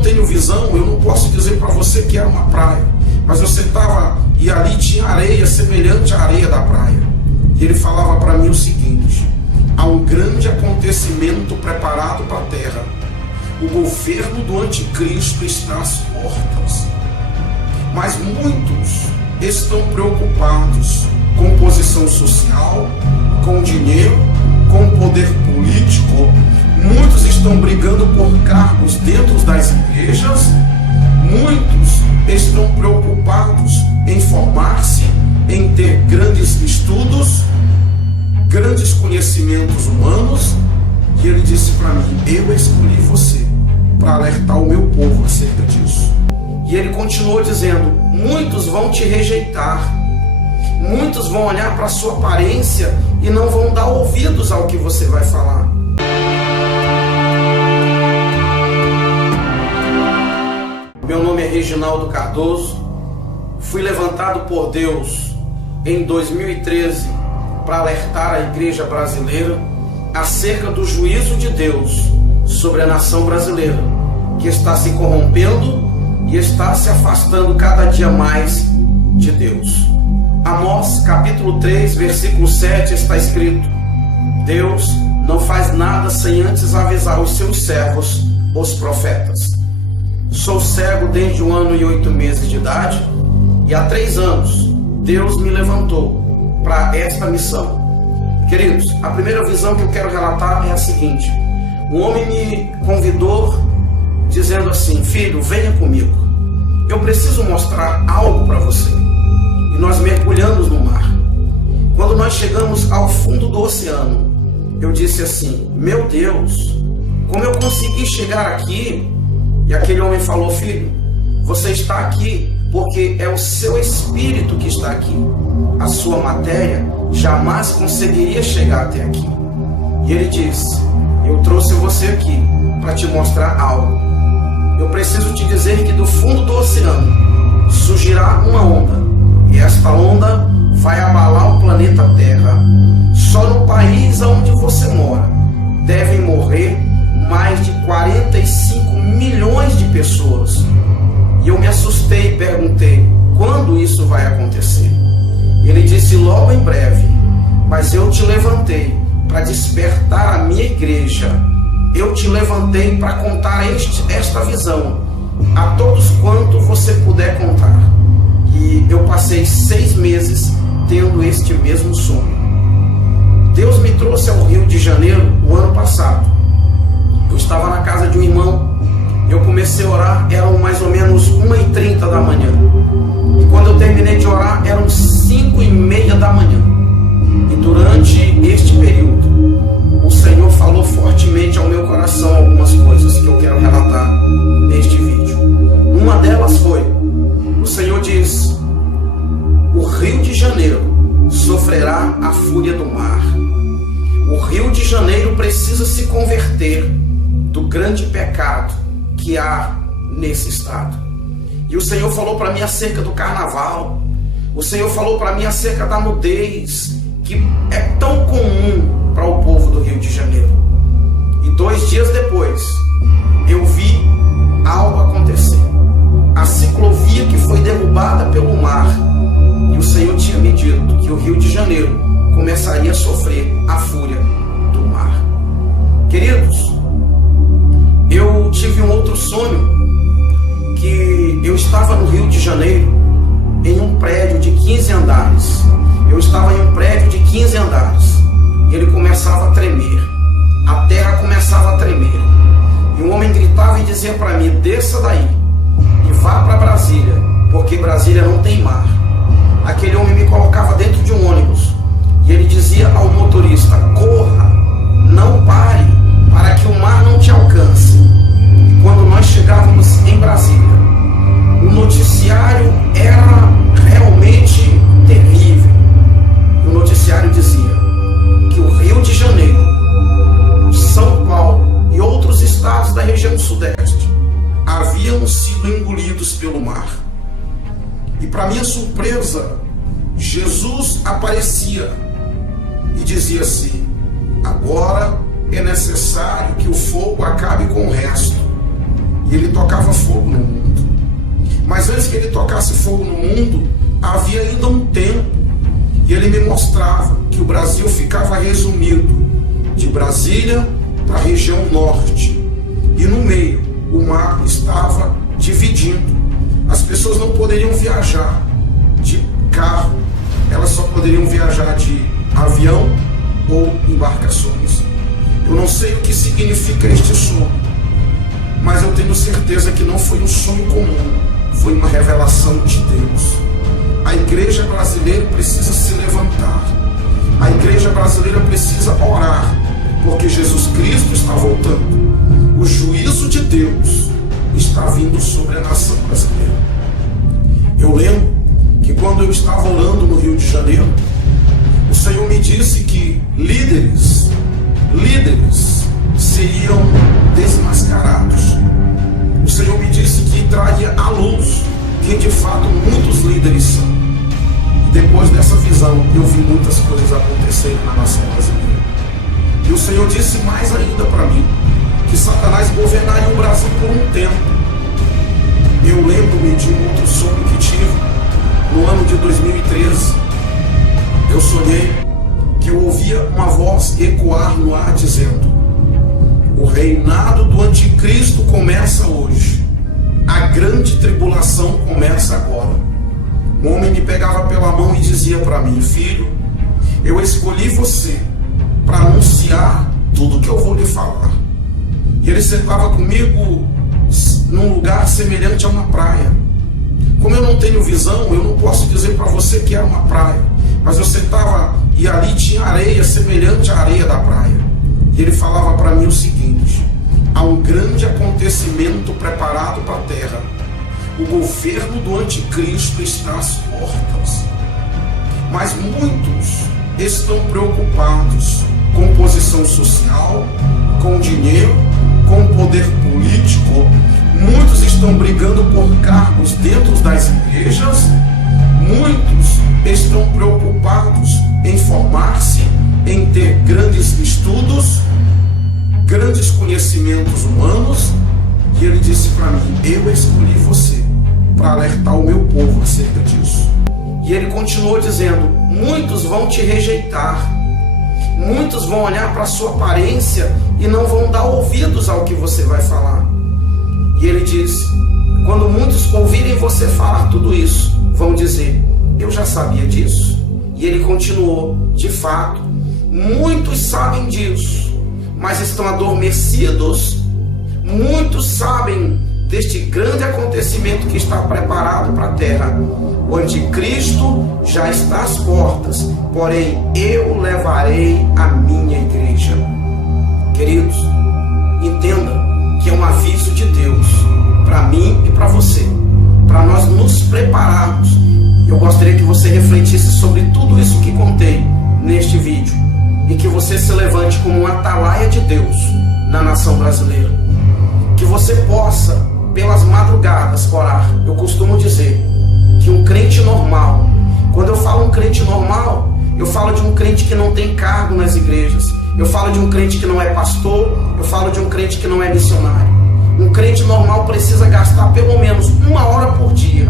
não tenho visão, eu não posso dizer para você que era uma praia, mas eu sentava e ali tinha areia semelhante à areia da praia. E ele falava para mim o seguinte: há um grande acontecimento preparado para a terra. O governo do anticristo está às portas. Mas muitos estão preocupados com posição social, com dinheiro, com poder político. Muitos estão brigando por cargos dentro das igrejas. Muitos estão preocupados em formar-se, em ter grandes estudos, grandes conhecimentos humanos. E ele disse para mim: eu escolhi você para alertar o meu povo acerca disso. E ele continuou dizendo: muitos vão te rejeitar, muitos vão olhar para a sua aparência e não vão dar ouvidos ao que você vai falar. Meu nome é Reginaldo Cardoso, fui levantado por Deus em 2013 para alertar a igreja brasileira acerca do juízo de Deus sobre a nação brasileira, que está se corrompendo e está se afastando cada dia mais de Deus. Amós capítulo 3, versículo 7 está escrito: Deus não faz nada sem antes avisar os seus servos, os profetas. Sou cego desde 1 ano e 8 meses de idade, e há 3 anos Deus me levantou para esta missão. Queridos, a primeira visão que eu quero relatar é a seguinte: um homem me convidou dizendo assim: filho, venha comigo, eu preciso mostrar algo para você. E nós mergulhamos no mar. Quando nós chegamos ao fundo do oceano, eu disse assim: meu Deus, como eu consegui chegar aqui? E aquele homem falou: filho, você está aqui porque é o seu espírito que está aqui. A sua matéria jamais conseguiria chegar até aqui. E ele disse: eu trouxe você aqui para te mostrar algo. Eu preciso te dizer que do fundo do oceano surgirá uma onda, e esta onda vai abalar o planeta Terra. Só no país onde você mora devem morrer mais de 45 milhões de pessoas. E eu me assustei e perguntei: quando isso vai acontecer? Ele disse: logo em breve. Mas eu te levantei para despertar a minha igreja. Eu te levantei para contar esta visão a todos quanto você puder contar. E eu passei 6 meses tendo este mesmo sonho. Deus me trouxe ao Rio de Janeiro o ano passado. Eu estava na casa de um irmão, eu comecei a orar, eram mais ou menos 1h30 da manhã. E quando eu terminei de orar, eram 5h30 da manhã. E durante este período, o Senhor falou fortemente ao meu coração algumas coisas que eu quero relatar neste vídeo. Uma delas foi: o Senhor diz, o Rio de Janeiro sofrerá a fúria do mar. O Rio de Janeiro precisa se converter do grande pecado que há nesse estado. E o Senhor falou para mim acerca do carnaval. O Senhor falou para mim acerca da nudez, que é tão comum para o povo do Rio de Janeiro. E 2 dias depois, eu vi algo acontecer. A ciclovia que foi derrubada pelo mar. E o Senhor tinha me dito que o Rio de Janeiro começaria a sofrer a fúria do mar. Queridos, eu tive um outro sonho, que eu estava no Rio de Janeiro, em um prédio de 15 andares. Eu estava em um prédio de 15 andares. E ele começava a tremer. A terra começava a tremer. E um homem gritava e dizia para mim: desça daí e vá para Brasília, porque Brasília não tem mar. Aquele homem me colocava dentro de um ônibus. E ele dizia ao motorista: corra, não pare, para que o mar não te alcance. E quando nós chegávamos em Brasília, o noticiário era realmente terrível. E o noticiário dizia que o Rio de Janeiro, São Paulo e outros estados da região sudeste haviam sido engolidos pelo mar. E para minha surpresa, Jesus aparecia e dizia assim: agora é necessário que o fogo acabe com o resto. e ele tocava fogo no mundo. Mas antes que ele tocasse fogo no mundo, havia ainda um tempo, e ele me mostrava que o Brasil ficava resumido de Brasília para a região norte, e no meio o mar estava dividindo. As pessoas não poderiam viajar de carro, elas só poderiam viajar de avião ou embarcações. Eu não sei o que significa este sonho, mas eu tenho certeza que não foi um sonho comum, foi uma revelação de Deus. A igreja brasileira precisa se levantar, a igreja brasileira precisa orar, porque Jesus Cristo está voltando. O juízo de Deus está vindo sobre a nação brasileira. Eu lembro que quando eu estava orando no Rio de Janeiro, o Senhor me disse que líderes seriam desmascarados. O Senhor me disse que traria à luz quem de fato muitos líderes são. E depois dessa visão, eu vi muitas coisas acontecerem na nação brasileira. E o Senhor disse mais ainda para mim, que Satanás governaria o Brasil por um tempo. Eu lembro-me de um outro sonho que tive no ano de 2013. Eu sonhei que eu ouvia uma voz ecoar no ar dizendo: o reinado do anticristo começa hoje, a grande tribulação começa agora. Um homem me pegava pela mão e dizia para mim: filho, eu escolhi você para anunciar tudo que eu vou lhe falar. E ele sentava comigo num lugar semelhante a uma praia. Como eu não tenho visão, eu não posso dizer para você que era uma praia, mas eu sentava e ali tinha areia semelhante à areia da praia. E ele falava para mim o seguinte: há um grande acontecimento preparado para a terra. O governo do anticristo está às portas. Mas muitos estão preocupados com posição social, com dinheiro, com poder político. Muitos estão brigando por cargos dentro das igrejas. Muitos estão preocupados em formar-se, em ter grandes estudos, grandes conhecimentos humanos. E ele disse para mim: eu escolhi você para alertar o meu povo acerca disso. E ele continuou dizendo: muitos vão te rejeitar, muitos vão olhar para a sua aparência e não vão dar ouvidos ao que você vai falar. E ele disse: quando muitos ouvirem você falar tudo isso, vão dizer: eu já sabia disso. E ele continuou: de fato, muitos sabem disso, mas estão adormecidos. Muitos sabem deste grande acontecimento que está preparado para a terra. O anticristo já está às portas, porém eu levarei a minha igreja. Queridos, entenda que é um aviso de Deus para mim e para você, para nós nos prepararmos. Eu gostaria que você refletisse sobre tudo isso que contei neste vídeo e que você se levante como um atalaia de Deus na nação brasileira. Que você possa, pelas madrugadas, orar. Eu costumo dizer que um crente normal, quando eu falo um crente normal, eu falo de um crente que não tem cargo nas igrejas, eu falo de um crente que não é pastor, eu falo de um crente que não é missionário. Um crente normal precisa gastar pelo menos 1 hora por dia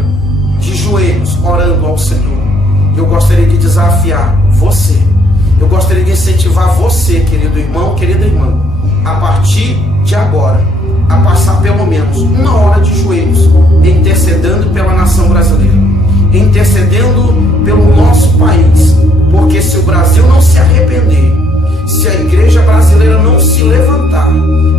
de joelhos orando ao Senhor. Eu gostaria de desafiar você, eu gostaria de incentivar você, querido irmão, querida irmã, a partir de agora, a passar pelo menos 1 hora de joelhos, intercedendo pela nação brasileira, intercedendo pelo nosso país, porque se o Brasil não se arrepender, se a igreja brasileira não se levantar,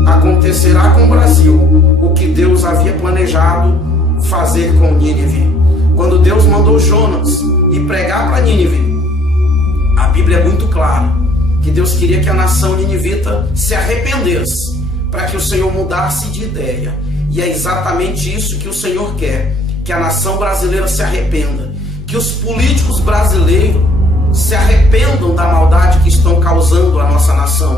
acontecerá com o Brasil o que Deus havia planejado fazer com Nínive. Quando Deus mandou Jonas ir pregar para Nínive, a Bíblia é muito clara que Deus queria que a nação ninivita se arrependesse, para que o Senhor mudasse de ideia. E é exatamente isso que o Senhor quer, que a nação brasileira se arrependa, que os políticos brasileiros se arrependam da maldade que estão causando à nossa nação.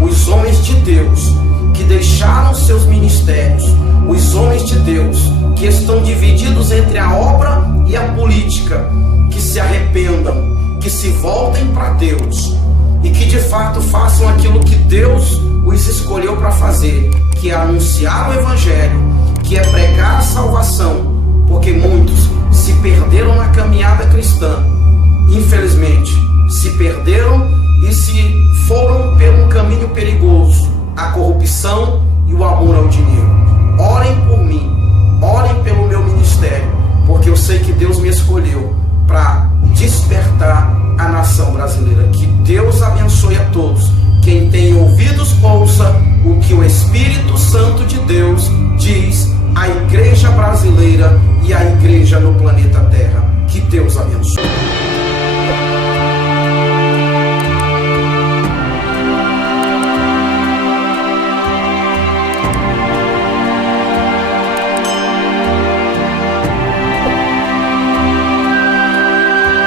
Os homens de Deus que deixaram seus ministérios, os homens de Deus que estão divididos entre a obra e a política, que se arrependam, que se voltem para Deus e que de fato façam aquilo que Deus os escolheu para fazer, que é anunciar o Evangelho, que é pregar a salvação, porque muitos se perderam na caminhada cristã, infelizmente se perderam e se foram por um caminho perigoso, a corrupção e o amor ao dinheiro. Orem por mim, orem pelo meu ministério, porque eu sei que Deus me escolheu para despertar a nação brasileira. Que Deus abençoe a todos. Quem tem ouvidos, ouça o que o Espírito Santo de Deus diz à igreja brasileira e à igreja no planeta Terra. Que Deus abençoe.